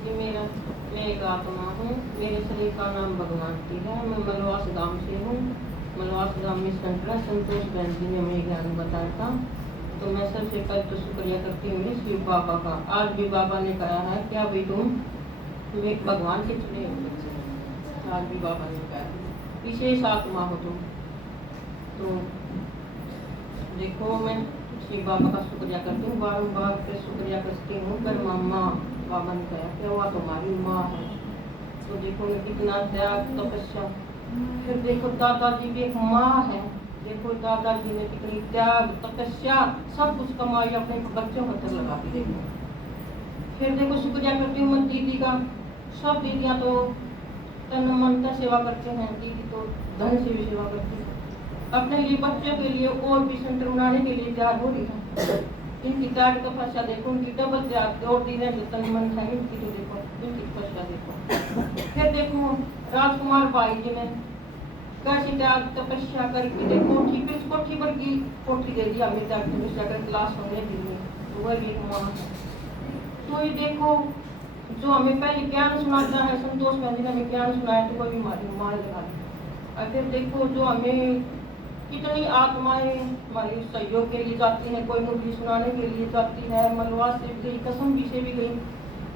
कि मैं एक आत्मा हूँ। मेरे शरीर का नाम भगवानती है। मैं मलवास गांव से हूँ। मलवास गांव में सेंटर संतोष बहन जी ने हमें ज्ञान बताया था। तो मैं सबसे पहले तो शुक्रिया करती हूँ शिव बाबा का। आज भी बाबा ने कहा है क्या भाई तुम भगवान के चुने हो बच्चे। आज भी बाबा ने कहा विशेष आत्मा हो तुम। तो देखो मैं शिव बाबा का शुक्रिया करती हूँ। बार पे शुक्रिया करती हूँ। पर मामा बाबा ने कहा क्या हुआ तुम्हारी माँ है। तो देखो मैं कितना त्याग तपस्या। फिर देखो दादाजी की एक माँ है। देखो दादाजी ने कितनी त्याग तपस्या सब कुछ कमाई अपने बच्चों को तक लगा दी। देखो फिर देखो शुक्रिया करती हूँ दीदी का। सब दीदियाँ तो तन मन से सेवा करते हैं। दीदी तो धन से भी सेवा करती है। अपने लिए बच्चों के लिए और भी सेंटर बनाने के लिए तैयार हो रही है। इनकी त्याग तपस्या देखो। उनकी डबल त्याग और दिन है जो तन मन है इनकी। तो देखो इनकी तपस्या देखो। फिर देखो राजकुमार भाई जी ने कैसी त्याग तपस्या करके देखो कोठी पर की कोठी दे दी हमें त्याग तपस्या कर क्लास होने के लिए। तो वह एक माँ है। तो ये देखो जो हमें पहले ज्ञान सुनाता है संतोष में जी ने हमें ज्ञान सुनाया तो कोई हमारी माँ लगा दी। और फिर देखो जो हमें कितनी आत्माएं हमारी सहयोग के लिए जाती हैं। कोई मुरली सुनाने के लिए जाती है। मलवा से भी गई कसम्बी से भी गई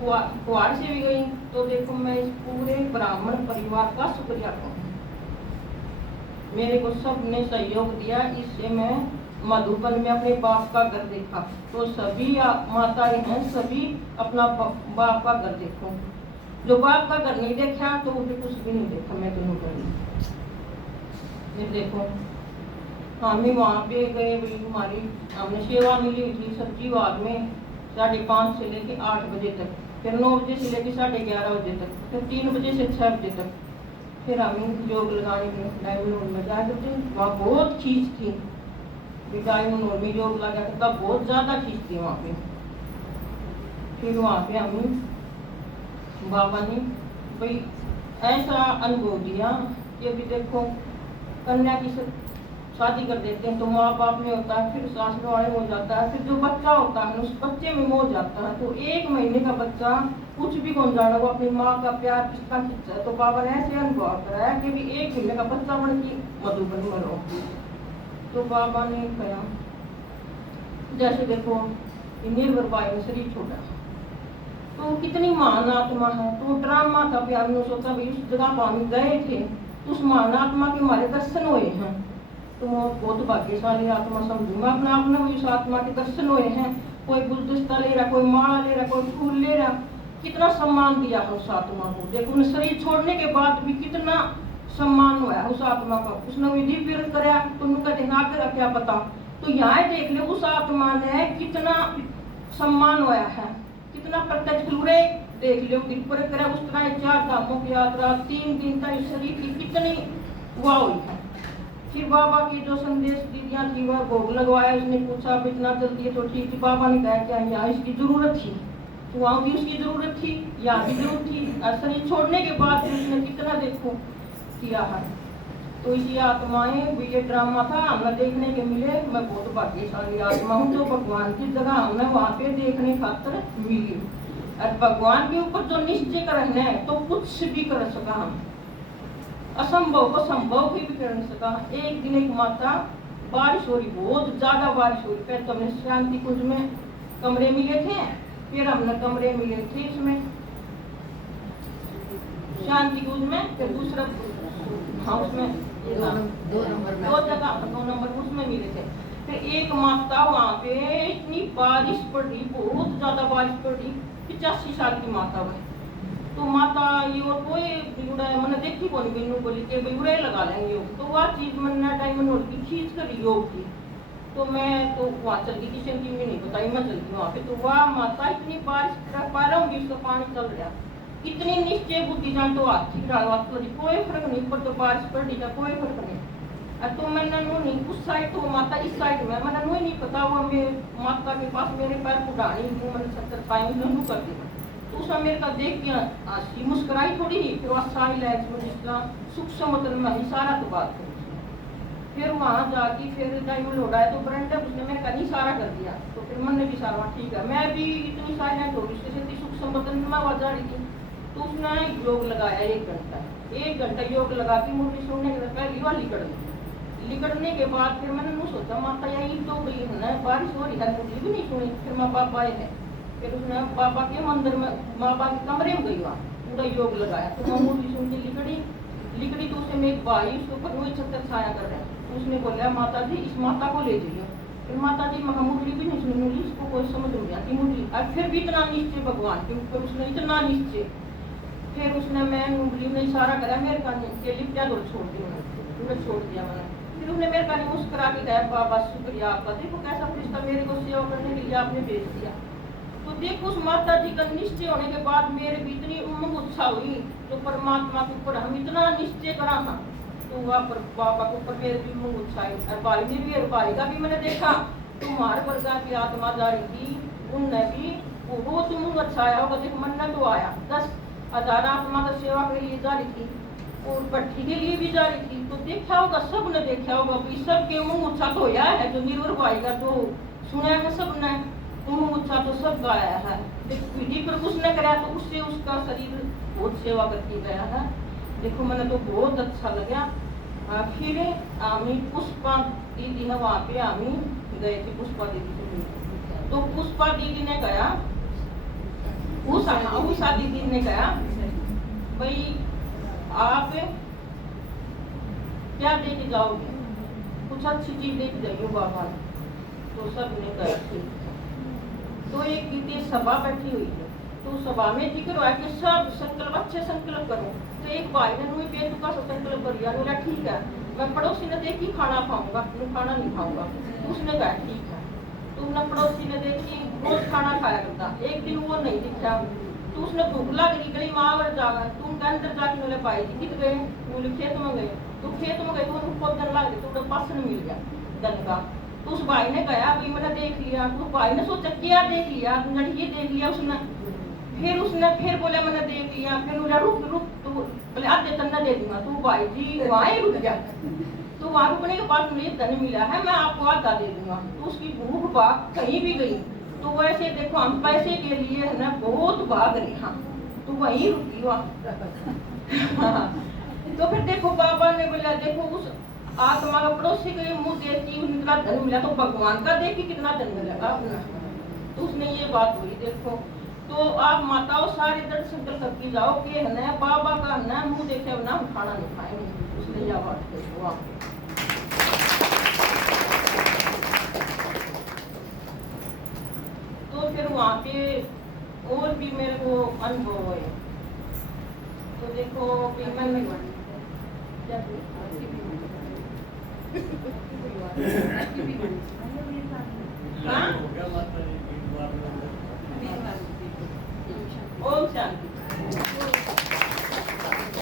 कुआर से भी गई। तो देखो मैं इस पूरे ब्राह्मण परिवार का शुक्रिया करूँ। मेरे को सब ने सहयोग दिया। इससे मैं मधुबन में अपने बाप का घर देखा। तो सभी माताएं हैं सभी अपना बाप का घर देखो। जो बाप का घर नहीं देखा तो मुझे कुछ भी नहीं देखा। मैं दोनों कर ये देखो हम भी वहाँ पे गए। हमारी हमने सेवा मिली हुई थी सब्जी बाग में 5:30 से लेके 8 बजे तक। फिर 9 बजे से लेके 11:30 बजे तक। फिर 3 बजे से 6 बजे तक। फिर हम योग लगाने में डायमंड में जा करते। वहाँ बहुत खींच थी। डायमंड में योग लगा था तब बहुत ज़्यादा खींच थी वहाँ पे। फिर वहाँ पे हमें बाबा ने भाई ऐसा अनुभव दिया कि अभी देखो कन्या की शादी कर देते हैं तो माँ बाप में होता है। फिर सास वाले हो जाता है। फिर जो बच्चा होता है उस बच्चे में हो जाता है। तो 1 महीने का बच्चा कुछ भी कौन जाना वो अपनी माँ का प्यार किसका खींचा है। तो बाबा ने ऐसे अनुभव कराया कि भी 1 महीने का बच्चा बन की मधुबन मरो। तो बाबा ने कहा जैसे देखो निर्भर बाई में शरीर छोटा तो कितनी महान आत्मा है। तो ड्रामा था प्यार ने सोचा भाई उस जगह पर हम गए थे उस महान आत्मा के हमारे दर्शन हुए हैं। तो बहुत भाग्यशाली आत्मा समझूंगा अपने आप में। उस आत्मा के दर्शन हुए हैं। कोई गुलदस्ता ले रहा, कोई माला ले रहा, कोई फूल ले रहा। कितना सम्मान दिया उस आत्मा को। देखो उन्हें शरीर छोड़ने के बाद भी कितना सम्मान हुआ उस आत्मा का। उसने विधि विरोध कराया तो उनका ध्यान करा क्या पता। तो यहाँ देख ले उस आत्मा ने कितना सम्मान हुआ है। कितना प्रत्यक्ष लूरे देख लो पर करा उस तरह 4 धामों की यात्रा 3 दिन तक शरीर की कितनी हुआ हुई है। फिर बाबा की जो संदेश दीदियाँ थी वह भोग लगवाया। उसने पूछा अब इतना जल्दी है तो ठीक थी। बाबा ने कहा क्या यहाँ इसकी जरूरत थी तो वहाँ भी उसकी जरूरत थी यहाँ भी जरूरत थी। और शरीर छोड़ने के बाद उसने कितना देखो किया है। तो इसी आत्माएं भी ये ड्रामा था हमें देखने के मिले। मैं बहुत भाग्यशाली आत्मा हूँ जो भगवान की जगह हमने वहाँ पे देखने खातर मिली। और भगवान के ऊपर जो निश्चय करना है तो कुछ भी कर सका हम। असंभव को संभव भी कर सका। एक दिन एक माता बारिश हो रही बहुत ज्यादा बारिश हो रही। पहले तो हमने शांति कुंज में कमरे मिले थे। फिर हमने कमरे मिले थे इसमें शांति कुंज में। फिर दूसरा हाँ उसमें 2 जगह 2 नंबर उसमें मिले थे। फिर एक माता वहाँ पे इतनी बारिश पड़ रही बहुत ज्यादा बारिश पड़ रही 85 साल की माता वह। तो माता ये और कोई बिगड़ा है मैंने देखी कौन बिन्नू बोली के बिगड़े लगा लेंगे योग। तो वह चीज मैंने डायमंड रोड की खींच कर योग की। तो मैं तो वहाँ चल गई किशन की भी नहीं बताई मैं चल गई वहाँ पे। तो वह माता इतनी बारिश पा रहा हूँ उसका पानी चल रहा इतनी निश्चय बुद्धि जान तो हाथ ठीक रहा कोई फर्क नहीं पर तो बारिश पड़ रही था कोई फर्क नहीं। तो मैंने नहीं उस साइड तो माता इस साइड में मैंने नहीं पता वो मेरे माता के पास मेरे पैर को डाली मैंने 70 टाइम कर दिया। तो उस मेरे का देख के हंसी मुस्कुराई थोड़ी ही। फिर वह सारी लहर में जिसका सूक्ष्म मतलब में इशारा तो बात करी फिर वहाँ जाके फिर टाइम लौटाया तो बरंडा उसने मेरे का नहीं सारा कर दिया, तो फिर मन ने भी सारा ठीक है। मैं भी इतनी सारी 24 से सुख संबंधन में आवाज आ रही थी, तो उसने योग लगाया 1 घंटा योग लगा के मुरली सुनने के पहली बार लिकड़ने के बाद फिर मैंने नहीं सोचा माता यही तो गई है ना, बारिश हो रही है, मुरली भी नहीं सुनी। फिर माँ बाप आए हैं, फिर उसने बाबा के मंदिर में माँ बाप के कमरे में गई, वहाँ पूरा योग लगाया। तो मैं मुरली सुन के लिकड़ी तो उसे मेरे भाई उसके ऊपर वही छत्तर छाया कर रहे हैं। तो उसने बोला माता जी इस माता को ले जाइए। फिर माता जी महा मुरली भी नहीं सुनी, मुरली इसको कोई समझ नहीं आती मुरली, और फिर भी इतना निश्चय भगवान के ऊपर उसने इतना निश्चय। फिर उसने मैं मुरली में इशारा करा मेरे का लिपटा दो छोड़ दिया, छोड़ दिया मैंने। फिर उसने मेरे का मुस्कुरा के कहा बाबा शुक्रिया आपका, देखो कैसा फरिश्ता मेरे को सेवा करने के लिए आपने भेज दिया। तो देखो उस माता जी का निश्चय होने के बाद मेरे भी इतनी उमंग उत्साह हुई, तो परमात्मा के ऊपर हम इतना निश्चय करा था, तो वहाँ पर बाबा के ऊपर मेरे भी उमंग उत्साह हुई। और भाई ने भी भाई का भी मैंने देखा, तो हमारे वर्गा की आत्मा जा रही थी, उनने भी बहुत उमंग अच्छा आया होगा। देखो मन में तो आया 10,000 आत्मा तो सेवा के लिए जा रही थी और भट्टी के लिए भी जा रही थी, तो देखा होगा सब ने देखा होगा सब के उमंग उत्साह तो होया है। जो निर्भर भाई का तो सुना है सब ने उमंग उत्साह तो सब गाया है। विधि पर कुछ न कराया तो उससे उसका शरीर बहुत सेवा करके गया है। देखो मैंने तो बहुत अच्छा लगा। फिर आमी पुष्पा दीदी है, वहाँ पे आमी गए थे पुष्पा दीदी से, तो पुष्पा दीदी ने कहा उषा दीदी ने कहा भाई आप क्या देके जाओगे, कुछ अच्छी चीज देके जाइए बाबा। तो सब ने कहा ठीक। तो एक वित्तीय सभा बैठी हुई है, तो सभा में जिक्र हुआ कि सब संकल्प अच्छे संकल्प करो। तो एक भाई ने मुझे बेतुका सा संकल्प कर लिया, बोला ठीक है मैं पड़ोसी ने देखी खाना खाऊंगा, मैं खाना नहीं खाऊंगा। उसने कहा ठीक है। तो उसने पड़ोसी ने देखी रोज खाना खाया करता, एक दिन वो नहीं दिखा, तो उसने भूख लग रही गई वहां पर जाकर, तो उनके अंदर जाके बोले भाई जी कित गए, बोले खेत में गए। तो खेत में गए तो उनको दन लग गई, तो पास मिल गया दन का। तो उस भाई ने कहा भाई मैंने देख लिया। तो भाई ने सोचा क्या देख लिया, ये देख लिया उसने। फिर उसने फिर बोला मैंने देख लिया। फिर बोला रुक रुक, तो बोले आधे तन्ना दे दूंगा। तो भाई जी वहाँ ही रुक गया। तो वहाँ रुकने के बाद मुझे धन मिला है, मैं आपको आधा दे दूंगा। तो उसकी भूख भाग कहीं भी गई। तो वैसे देखो हम पैसे के लिए है ना बहुत भाग रहे हैं, तो वहीं रुकी वहाँ। तो फिर देखो बाबा ने बोला देखो उस आत्मा का पड़ोसी के मुंह देखी उनका धन मिला, तो भगवान का देखी कितना धन मिलेगा अपना। तो उसने ये बात हुई। देखो तो आप माताओं सारे दर्द संकल्प करके जाओ कि है ना बाबा का ना मुंह देखे ना हम खाना नहीं खाएंगे। उसने यह बात कही। तो फिर वहाँ पे और भी मेरे को अनुभव हुए। तो देखो कि मैंने क्या